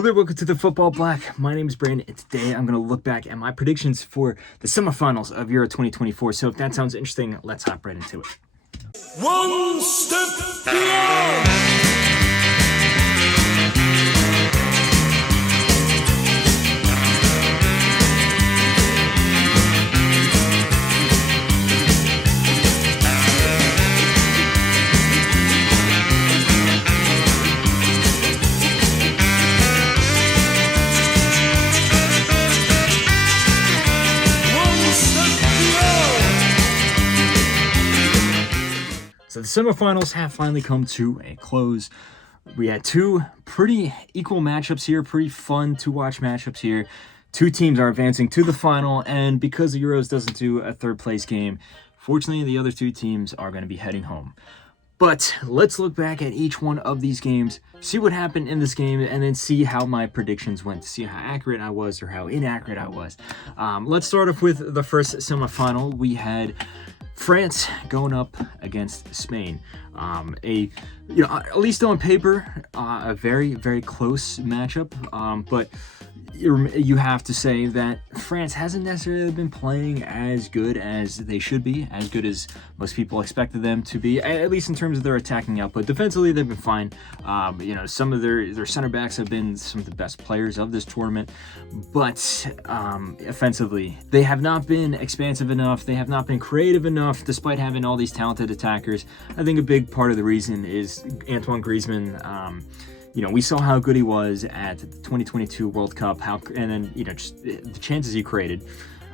Hello there, welcome to the Football Bloc. My name is Brandon, and today I'm going to look back at my predictions for the semifinals of Euro 2024. So if that sounds interesting, let's hop right into it. One step beyond. So the semifinals have finally come to a close. We had two pretty equal matchups here, pretty fun to watch matchups here. Two teams are advancing to the final, and because the Euros doesn't do a third place game, fortunately the other two teams are going to be heading home. But let's look back at each one of these games, see what happened in this game, and then see how my predictions went, to see how accurate I was or how inaccurate I was. Let's start off with the first semifinal. We had France going up against Spain. At least on paper, a very, very close matchup. But you have to say that France hasn't necessarily been playing as good as they should be, as good as most people expected them to be, at least in terms of their attacking output. Defensively, they've been fine. Some of their center backs have been some of the best players of this tournament, but offensively, they have not been expansive enough. They have not been creative enough, despite having all these talented attackers. I think a big part of the reason is Antoine Griezmann. We saw how good he was at the 2022 World Cup, and then just the chances he created,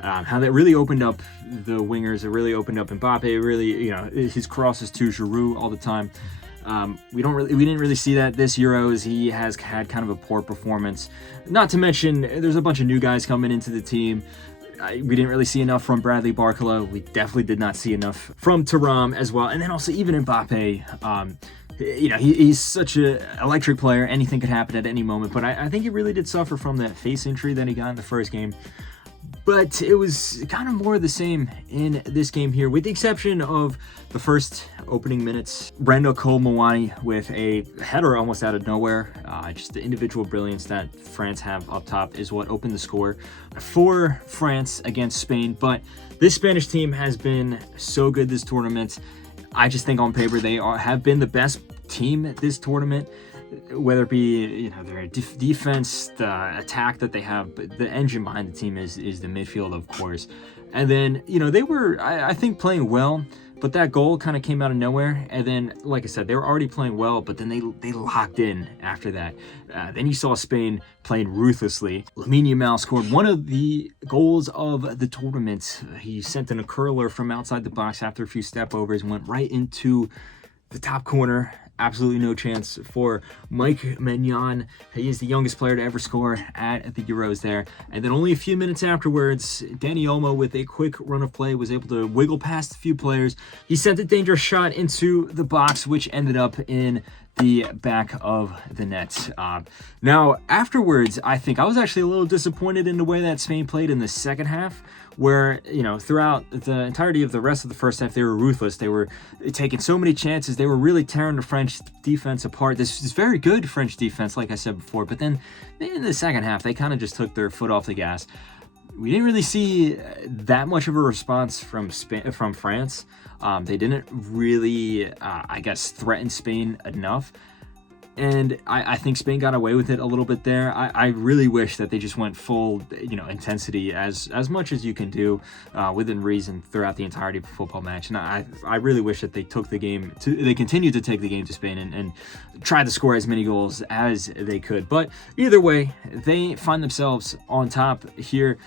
how that really opened up the wingers. It really opened up Mbappe. Really, his crosses to Giroud all the time. We didn't really see that this Euros. He has had kind of a poor performance. Not to mention, there's a bunch of new guys coming into the team. We didn't really see enough from Bradley Barcola. We definitely did not see enough from Thuram as well. And then also even Mbappe. He's such an electric player. Anything could happen at any moment. But I think he really did suffer from that face injury that he got in the first game. But it was kind of more of the same in this game here, with the exception of the first opening minutes. Randall Cole Muani with a header almost out of nowhere. Just the individual brilliance that France have up top is what opened the score for France against Spain. But this Spanish team has been so good this tournament. I just think on paper they have been the best team this tournament, whether it be their defense, the attack that they have, but the engine behind the team is the midfield, of course. And then they were I think playing well, but that goal kind of came out of nowhere. And then, like I said, they were already playing well, but then they locked in after that. Then you saw Spain playing ruthlessly. Lamine Yamal scored one of the goals of the tournament. He sent in a curler from outside the box after a few step overs, went right into the top corner. Absolutely no chance for Mike Maignan. He is the youngest player to ever score at the Euros there. And then only a few minutes afterwards, Dani Olmo, with a quick run of play, was able to wiggle past a few players. He sent a dangerous shot into the box, which ended up in the back of the net. Now, afterwards, I think I was actually a little disappointed in the way that Spain played in the second half, where, throughout the entirety of the rest of the first half, they were ruthless. They were taking so many chances. They were really tearing the French defense apart. This is very good French defense, like I said before, but then in the second half, they kind of just took their foot off the gas. We didn't really see that much of a response from France. They didn't really, threaten Spain enough. And I think Spain got away with it a little bit there. I really wish that they just went full, intensity as much as you can do within reason throughout the entirety of a football match. And I really wish that they continued to take the game to Spain and tried to score as many goals as they could. But either way, they find themselves on top here.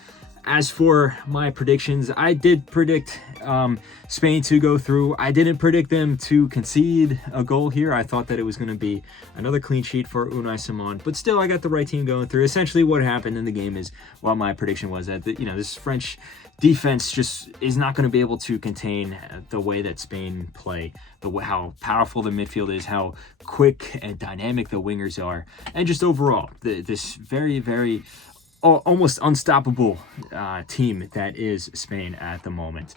As for my predictions, I did predict Spain to go through. I didn't predict them to concede a goal here. I thought that it was going to be another clean sheet for Unai Simon, but still I got the right team going through. Essentially what happened in the game is, my prediction was that this French defense just is not going to be able to contain the way that Spain play, how powerful the midfield is, how quick and dynamic the wingers are, and just overall this very, very almost unstoppable team that is Spain at the moment.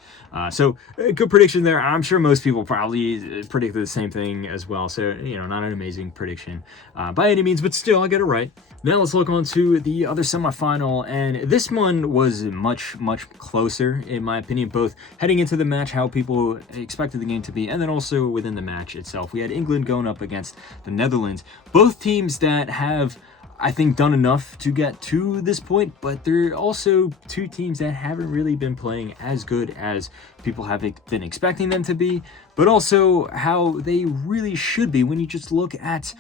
So good prediction there. I'm sure most people probably predicted the same thing as well. So, not an amazing prediction by any means, but still, I get it right. Now let's look on to the other semifinal, and this one was much, much closer, in my opinion, both heading into the match, how people expected the game to be, and then also within the match itself. We had England going up against the Netherlands, both teams that have, I think, done enough to get to this point, but they're also two teams that haven't really been playing as good as people have been expecting them to be, but also how they really should be when you just look at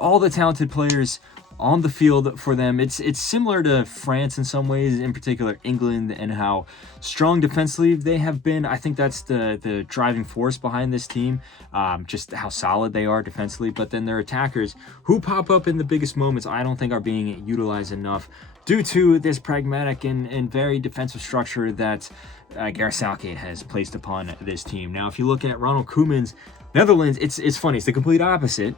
all the talented players on the field for them. It's similar to France in some ways, in particular England, and how strong defensively they have been. I think that's the driving force behind this team, just how solid they are defensively. But then their attackers, who pop up in the biggest moments, I don't think are being utilized enough due to this pragmatic and very defensive structure that Gareth Southgate has placed upon this team. Now, if you look at Ronald Koeman's Netherlands, it's funny. It's the complete opposite.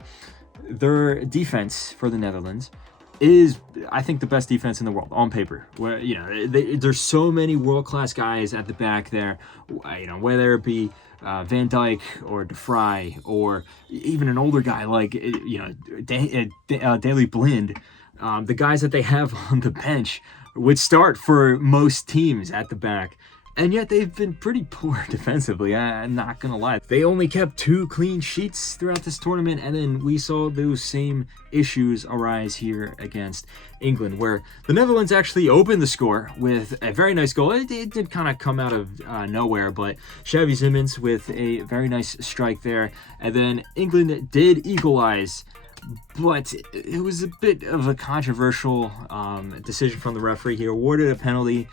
Their defense for the Netherlands is, I think, the best defense in the world on paper. Where there's so many world-class guys at the back there. Whether it be Van Dijk or De Vrij, or even an older guy like Daley Blind. The guys that they have on the bench would start for most teams at the back. And yet they've been pretty poor defensively, I'm not going to lie. They only kept 2 clean sheets throughout this tournament, and then we saw those same issues arise here against England, where the Netherlands actually opened the score with a very nice goal. It did kind of come out of nowhere, but Xavi Simons with a very nice strike there. And then England did equalize, but it was a bit of a controversial decision from the referee. He awarded a penalty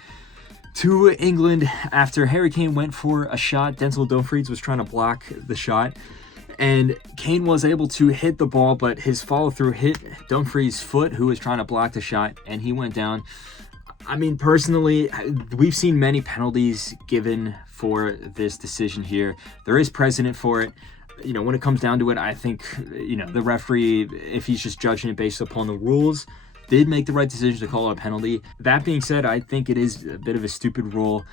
to England after Harry Kane went for a shot. Denzel Dumfries was trying to block the shot, and Kane was able to hit the ball, but his follow-through hit Dumfries' foot, who was trying to block the shot, and he went down. I mean, personally, we've seen many penalties given for this decision here. There is precedent for it. When it comes down to it, I think, the referee, if he's just judging it based upon the rules, did make the right decision to call it a penalty. That being said, I think it is a bit of a stupid rule.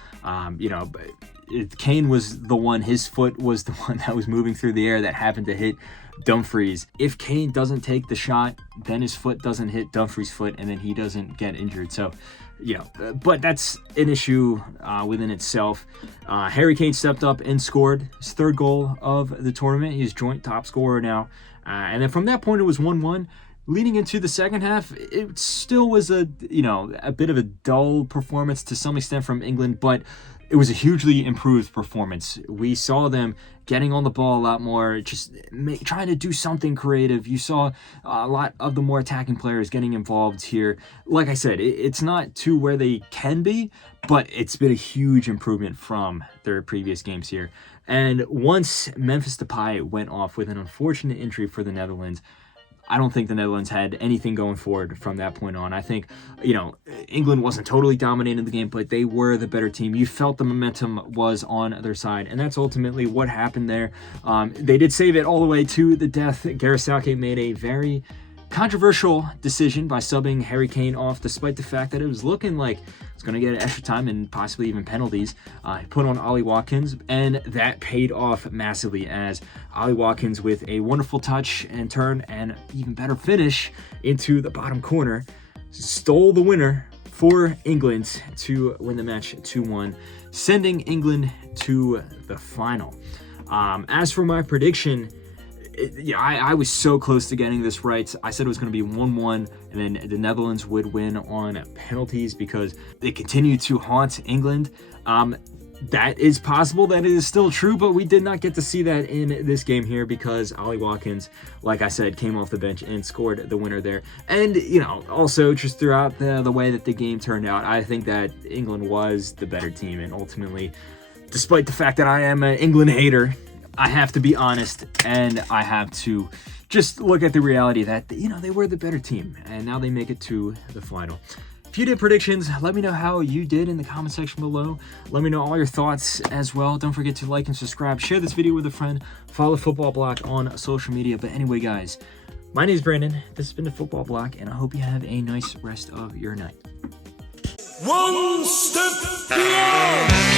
Kane was the one, his foot was the one that was moving through the air that happened to hit Dumfries. If Kane doesn't take the shot, then his foot doesn't hit Dumfries' foot, and then he doesn't get injured. So, but that's an issue within itself. Harry Kane stepped up and scored his 3rd goal of the tournament. He's joint top scorer now. And then from that point, it was 1-1. Leading into the second half, it still was a bit of a dull performance to some extent from England, but it was a hugely improved performance. We saw them getting on the ball a lot more, just trying to do something creative. You saw a lot of the more attacking players getting involved here. Like I said, it's not to where they can be, but it's been a huge improvement from their previous games here. And once Memphis Depay went off with an unfortunate injury for the Netherlands, I don't think the Netherlands had anything going forward from that point on. I think, England wasn't totally dominating the game, but they were the better team. You felt the momentum was on their side, and that's ultimately what happened there. They did save it all the way to the death. Gareth Southgate made a very controversial decision by subbing Harry Kane off, despite the fact that it was looking like it's going to get extra time and possibly even penalties. He put on Ollie Watkins, and that paid off massively, as Ollie Watkins, with a wonderful touch and turn and even better finish into the bottom corner, stole the winner for England to win the match 2-1, sending England to the final. As for my prediction, I was so close to getting this right. I said it was going to be 1-1, and then the Netherlands would win on penalties because they continue to haunt England. That is possible. That is still true, but we did not get to see that in this game here because Ollie Watkins, like I said, came off the bench and scored the winner there. And, also just throughout the way that the game turned out, I think that England was the better team. And ultimately, despite the fact that I am an England hater, I have to be honest, and I have to just look at the reality that, they were the better team, and now they make it to the final. If you did predictions, let me know how you did in the comment section below. Let me know all your thoughts as well. Don't forget to like and subscribe. Share this video with a friend. Follow Football Bloc on social media. But anyway, guys, my name is Brandon. This has been the Football Bloc, and I hope you have a nice rest of your night. One step beyond.